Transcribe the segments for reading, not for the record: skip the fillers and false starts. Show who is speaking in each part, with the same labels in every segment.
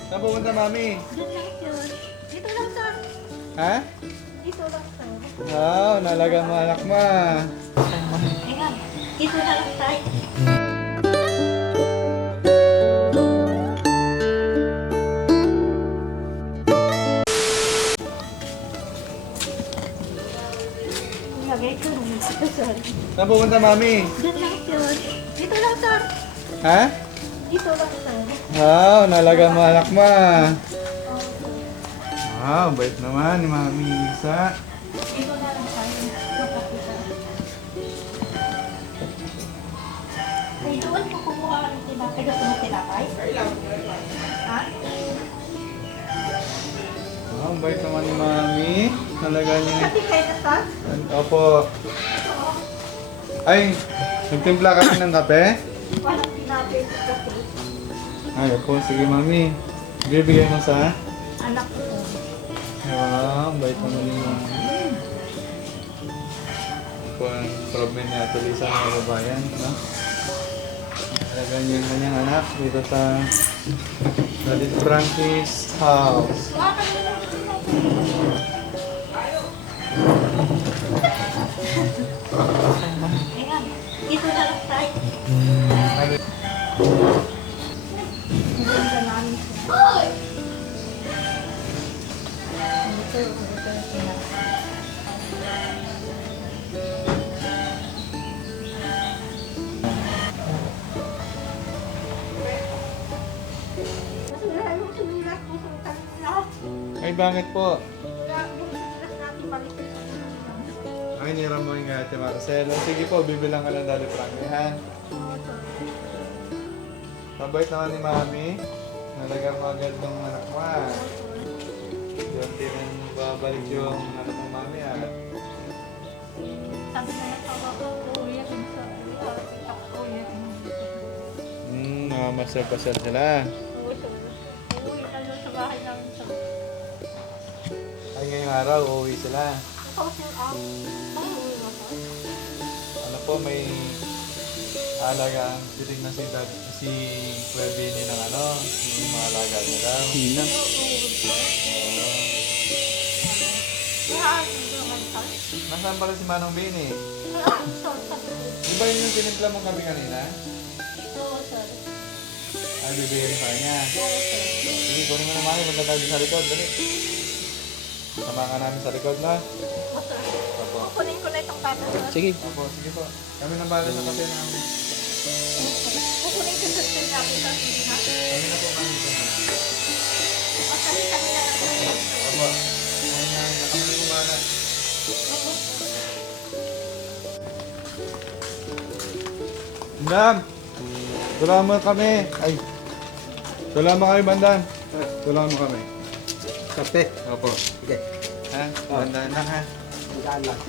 Speaker 1: Saan pupunta, mami?
Speaker 2: Doon lang yun. Dito lang, sir.
Speaker 1: Ha?
Speaker 2: Dito lang, sir.
Speaker 1: Wow, nalaga mo anak mo.
Speaker 2: Ayan. Dito na lang tayo. Lagay ko na dito, sir.
Speaker 1: Saan pupunta, mami?
Speaker 2: Doon lang yun. Dito lang, sir.
Speaker 1: Ha?
Speaker 2: Dito lang, sir.
Speaker 1: Wow, nalaga mo anak mo.
Speaker 2: Oo, sir.
Speaker 1: Wow, bait naman ni Mami Isa.
Speaker 2: Dito na lang tayo. Makapita. Ay, doon ko kumuha ka ng tinapay. Gusto mo tinapay? Ha?
Speaker 1: Wow, bait naman ni Mami. Nalaga niya.
Speaker 2: Kasi kayo na, sir?
Speaker 1: Opo. Ay, nagtimpla ka ng kape?
Speaker 2: Walang tinapay sa kape.
Speaker 1: Ay, opo. Sige, Mami. Bibigay mo sa...
Speaker 2: Anak ko.
Speaker 1: Wow, bait naman ni Mami. Ito ang problem niya tuloy sa mga babayan, no? Nalaga niya yung kanyang anak dito sa Dalit Frankie's house.
Speaker 2: Ayan. Dito na lang tayo. Maganda namin siya. Ito yung tinapay. Mas maraming sumilat mo sa kanila.
Speaker 1: Ay, bakit po?
Speaker 2: Kaya yung sumilat natin balik sa kanila.
Speaker 1: Ay, nira mo yung ate Marcel. O, sige po, bibilang ka lang dali Frankie, ha? Mabait naman ni Mami. Nalaga mo agad ng anak mo, ha? Diyan din ang babalik yung anak mo, Mami, ha?
Speaker 2: Sabi na yung tawa ko, kuya, yung sa kuya.
Speaker 1: Masal-pasal sila.
Speaker 2: Oo, sir. Uwi na doon sa bahay namin sa...
Speaker 1: Ay, ngayong araw, uuwi sila.
Speaker 2: Ikaw, sir, ay, uwi mo, sir.
Speaker 1: Ano po, may alaga ang titig na si Kuya Bini ng ano, yung mga alaga niya daw. Hina.
Speaker 2: Lahat, naman, sir.
Speaker 1: Nasaan pala si Manong Bini?
Speaker 2: Lahat, sir, sabi ko.
Speaker 1: Di ba yun yung tinimpla mo kami kanina?
Speaker 2: Oo, sir.
Speaker 1: Ay, bibigyan pa niya.
Speaker 2: Oo, sir.
Speaker 1: Sige, kunin mo naman yung magandang sa likod. Dali. Samahan ka namin sa likod na.
Speaker 2: Oo, sir.
Speaker 1: Opo.
Speaker 2: Kukunin ko na itong pata, sir.
Speaker 1: Sige. Opo, sige po. Kami nang bala sa kape ng...
Speaker 2: Kukunin ko sa tinapay, sir. Hindi na.
Speaker 1: Kami na po kami dito.
Speaker 2: Kasi kami na lang, sir.
Speaker 1: Opo. Kami na kumana. Bandam! Tulungan mo kami. Ay. Tulungan mo kami, Bandam. Tulungan mo kami.
Speaker 3: Kape.
Speaker 1: Opo.
Speaker 3: Sige.
Speaker 1: Ha? Bandam lang ha.
Speaker 3: Saan lang.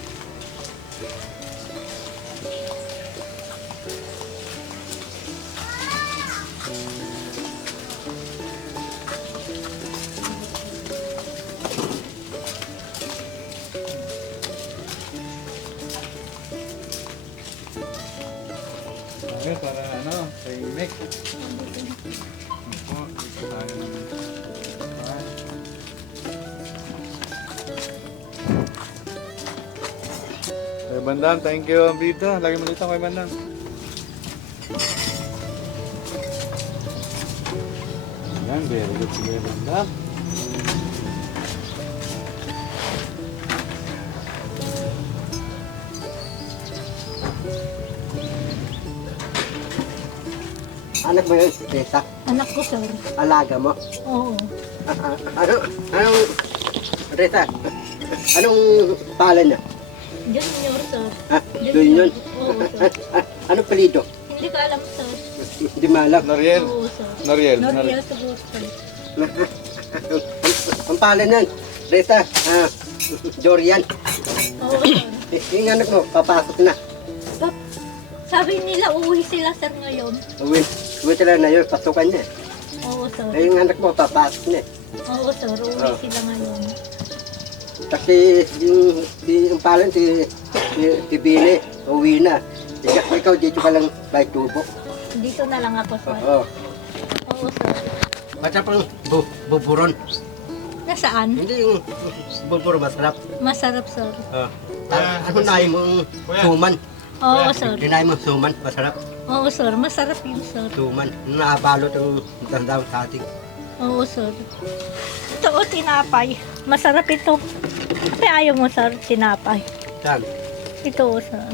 Speaker 1: Okay, para ano, kay Mick. Opo, dito tayo naman. Okay. Kay Bandam, thank you. Dito, lagi mo dito kay Bandam. Yan, very good si Kuya Bandam.
Speaker 3: Anak mo yun, Rita?
Speaker 2: Anak ko, sir.
Speaker 3: Alaga mo?
Speaker 2: Oo.
Speaker 3: Anong, Rita, anong pangalan niya?
Speaker 2: Junior, sir.
Speaker 3: Ha? Doon yun?
Speaker 2: Oo, sir.
Speaker 3: Anong palido?
Speaker 2: Hindi ko alam, sir.
Speaker 3: Hindi maalam.
Speaker 1: Noriel.
Speaker 2: Oo, sir.
Speaker 1: Noriel.
Speaker 2: Noriel siguro, sir.
Speaker 3: Ang pangalan niyan, Rita, Dorian.
Speaker 2: Oo, sir.
Speaker 3: Yung anak mo, papasok na.
Speaker 2: Pap, sabi nila uuwi sila, sir, ngayon.
Speaker 3: Uwi sila na yun, pasukan niya.
Speaker 2: Oo, sir.
Speaker 3: Yung anak mo, papasok niya.
Speaker 2: Oo, sir. Uuwi sila ngayon.
Speaker 3: Kasi yung pangalan, si Bini, uwi na. Ikaw dito ka lang by tubo.
Speaker 2: Dito na lang ako, sir.
Speaker 3: Oo.
Speaker 2: Oo, sir.
Speaker 3: Masarap ang buburon.
Speaker 2: Nasaan?
Speaker 3: Hindi yung buburon masarap.
Speaker 2: Masarap, sir.
Speaker 3: Ano na yung suman?
Speaker 2: Oo, sir.
Speaker 3: Dinahin mo suman, masarap.
Speaker 2: Oo, sir. Masarap yun, sir.
Speaker 3: Suman. Nakabalot yung daw sa ating.
Speaker 2: Oo, sir. Ito, o, tinapay. Masarap ito. Kasi ayaw mo, sir, tinapay.
Speaker 3: Saan?
Speaker 2: Ito, o, sir.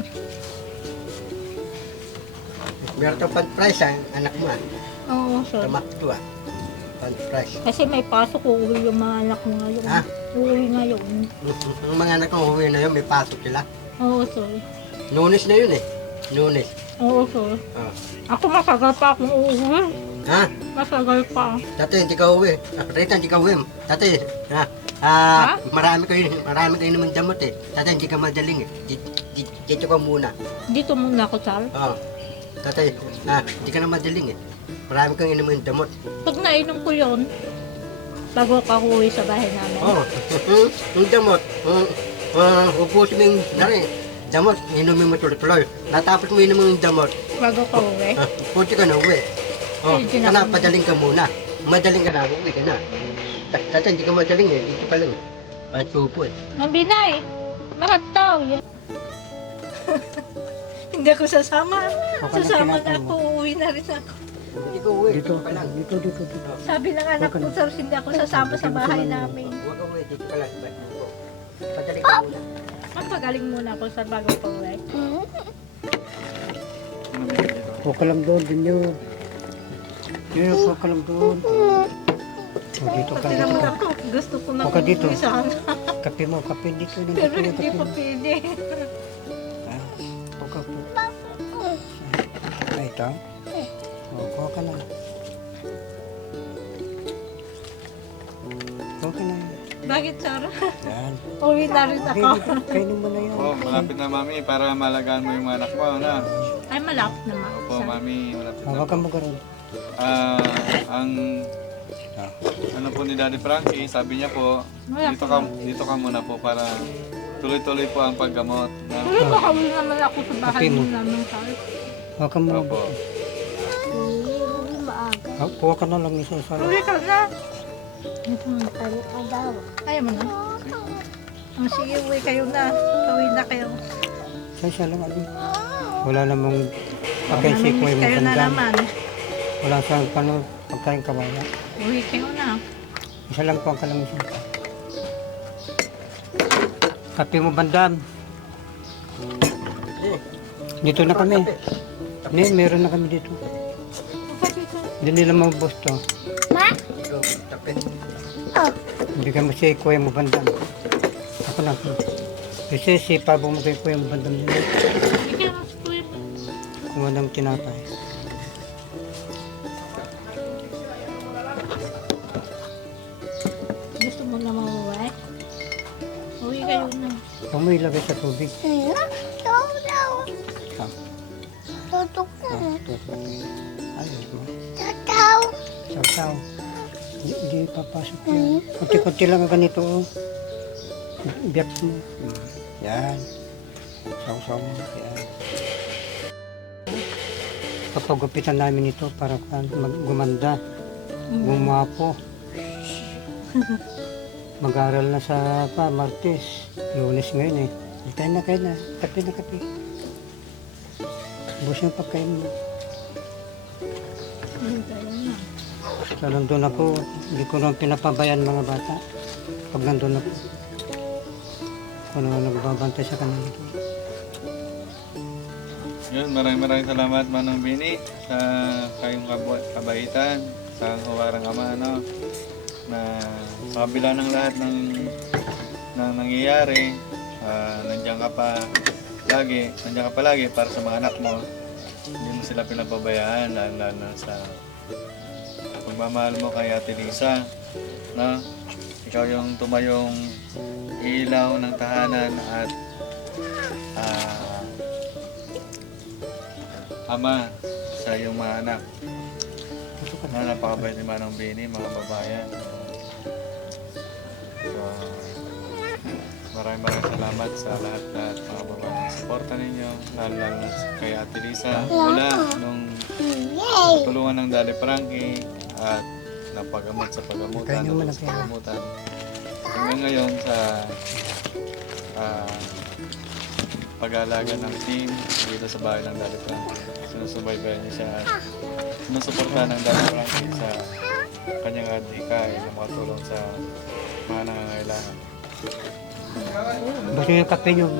Speaker 3: Meron itong pan-price anak mo
Speaker 2: Oo, sir.
Speaker 3: Tamakto pan-price.
Speaker 2: Kasi may pasok, uuwi yung mga anak mo ngayon.
Speaker 3: Ha?
Speaker 2: Uuwi ngayon.
Speaker 3: Yung mga anak kong uwi na yun, may pasok sila.
Speaker 2: Oo, sir.
Speaker 3: Lunes na yun eh. Lunes.
Speaker 2: Oo, sir.
Speaker 3: Oh.
Speaker 2: Ako masagal pa akong uuwi.
Speaker 3: Ha?
Speaker 2: Masagal pa.
Speaker 3: Dati hindi ka uwi. Rita hindi ka uwi. Dati, ha? Marami kayo naman damot eh. Dati hindi ka madaling eh. Dito ka muna.
Speaker 2: Dito muna ako, sir.
Speaker 3: Oo. Dati, hindi ka na madaling eh. Marami kang inumin damot.
Speaker 2: Pag nainom ko yun, bago ako uwi sa bahay namin.
Speaker 3: Oo. Yung damot, upusin mo yung damot, inumin mo tuloy-tuloy. Natapos mo inumin yung damot,
Speaker 2: Bago ka uwi.
Speaker 3: puti ka na uwi. Oh,
Speaker 2: Eh, di na
Speaker 3: kana
Speaker 2: ako-
Speaker 3: padaling ka muna. Madaling ka na, uwi ka na. Dati hindi ka madaling eh, dito ka lang. Patupo eh.
Speaker 2: Mabinay! Makataw! Hindi ako sasama. Sasama na ako, uuwi na rin ako.
Speaker 3: Hindi ka uwi, dito ka lang.
Speaker 4: Dito.
Speaker 2: Sabi ng anak ko, sir, hindi ako sasama sa bahay namin.
Speaker 3: Huwag ka uwi, dito ka lang. Padaling ka muna.
Speaker 2: Magpagaling muna ako sa bago pa uwi.
Speaker 1: Ano ba dito?
Speaker 4: Huwag ka lang doon, din yun. Yun, huwag ka lang doon. O, dito ka
Speaker 2: Pati naman
Speaker 4: lang.
Speaker 2: ako, gusto ko na
Speaker 4: Huwag ka dito.
Speaker 2: umuwi sana.
Speaker 4: Kape mo, kape dito.
Speaker 2: Pero
Speaker 4: Nandito yung
Speaker 2: hindi
Speaker 4: kape
Speaker 2: pa
Speaker 4: mo.
Speaker 2: pwede.
Speaker 4: Ah, huwag ka po. Ay, ito. O, kuha ka na. Kuha ka na.
Speaker 2: Bakit, sir?
Speaker 4: Yan.
Speaker 2: Uwi na rin
Speaker 4: Okay,
Speaker 2: ako.
Speaker 4: kainin mo na yan.
Speaker 1: Oh, malapit na mami para malagaan mo yung mga anak mo, ano?
Speaker 2: Ay, malapit naman.
Speaker 1: Opo, mami, malapit na.
Speaker 4: Hawakan mo ka rin.
Speaker 1: Ang
Speaker 4: Ah.
Speaker 1: ano po ni Daddy Frankie, sabi niya po, dito ka muna po para tuloy-tuloy po ang paggamot. No?
Speaker 2: Uwi ko, uwi naman ako sa bahay
Speaker 4: Kape mo.
Speaker 2: namin, sir.
Speaker 4: Hawakan mo.
Speaker 1: Opo.
Speaker 2: Uwi maaga.
Speaker 4: Kuha ka na lang isa-isa.
Speaker 2: Uwi ka na. Ito mo na kayo. Ayaw mo na. Sige, uwi kayo na. Uwi na kayo.
Speaker 4: Isa-isa lang. Ano. Wala namang pagkaisip mo
Speaker 2: Namimiss
Speaker 4: yung
Speaker 2: kayo na
Speaker 4: matandaan.
Speaker 2: naman.
Speaker 4: Wala sa pagkain kawawa.
Speaker 2: Uwi kayo na.
Speaker 4: Isa lang po ang kalamisan. Kape mo bandam. Dito na kami. Meron na kami dito. Hindi nila maubos to.
Speaker 3: Ito, tapit.
Speaker 4: Hindi ka masaya kuya mo bandam. Ako na. Kasi si Pabo mo kay kuya mo bandam nila.
Speaker 2: Ikaw, uwi.
Speaker 4: Kung anong tinapay.
Speaker 2: Gusto mo na mauwi? Uwi kayo na.
Speaker 4: Huwag mo ilagay sa tubig. Ah, tutok. Ayos mo. Saw-saw. Hindi papasok yan. Kunti-kunti lang ang ganito. Oh. Biyak mo. Yan. Saw-saw mo. Yan. Papagupitan namin ito para gumanda. Gumapo. Mag-aral na sa Martes. Lunes ngayon eh. Kain na. Kape na kape. Bus yung pagkain mo.
Speaker 2: Uwi kayo na.
Speaker 4: So, nandun ako, hindi ko naman pinapabayan mga bata. Pag nandun ako, ako naman nagbabantay sa kanila.
Speaker 1: Yun, maraming salamat Manong Bini sa kayong kabaitan, sa kawarang ama, ano, na sa kabila ng lahat ng nangyayari, nandiyan ka palagi para sa mga anak mo. Hindi mo sila pinapabayaan, lalo na sa pagmamahal mo kay Ate Lisa, no? Ikaw yung tumayong ilaw ng tahanan at ama sa iyong mga anak. Napakabait ni Manong Bini, mga babayan. So, maraming salamat sa lahat mga babayan. Suporta ninyo, lalo kay Ate Lisa. Mula nung tulungan ng Daddy Frankie at ng paggamot sa paggamutan,
Speaker 4: Kaya naman
Speaker 1: sa paggamutan. Hanggang ngayon sa pag-aalaga ng team dito sa bahay ng Daddy Frankie. Sinusubaybayan niya siya at sinusuportahan ng Daddy Frankie sa kanyang adhikay na makatulong sa mga nangangailangan.
Speaker 4: Basta yung kape nyo.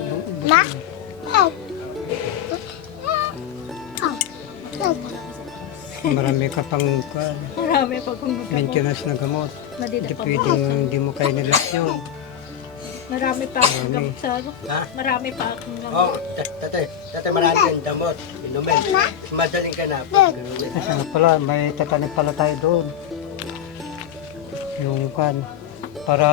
Speaker 4: Marami ka pang
Speaker 2: Marami pa kung magkamo.
Speaker 4: maintenance na gamot.
Speaker 2: Madida
Speaker 4: Hindi
Speaker 2: pa
Speaker 4: pwedeng hindi mo kaya nilas yun.
Speaker 2: Marami pa akong
Speaker 4: Marami.
Speaker 2: gamot sa ano.
Speaker 3: Ha?
Speaker 2: Marami pa akong gamot.
Speaker 3: Oh, tatay marami kang damot. Inumin. Madaling ka na. Inumin.
Speaker 4: Kasi nga pala, may tatanim pala tayo doon. Yung kan, para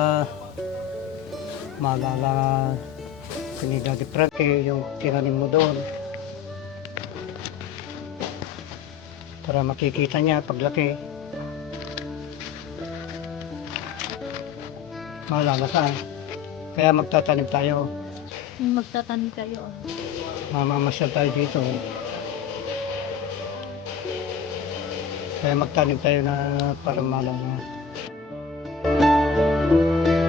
Speaker 4: maalala ni Daddy Frankie yung tinanim mo doon. Para makikita niya paglaki. Maalala saan. Kaya magtatanim tayo.
Speaker 2: Magtatanim kayo.
Speaker 4: Mamamasyal tayo dito. Kaya magtanim tayo na para malala.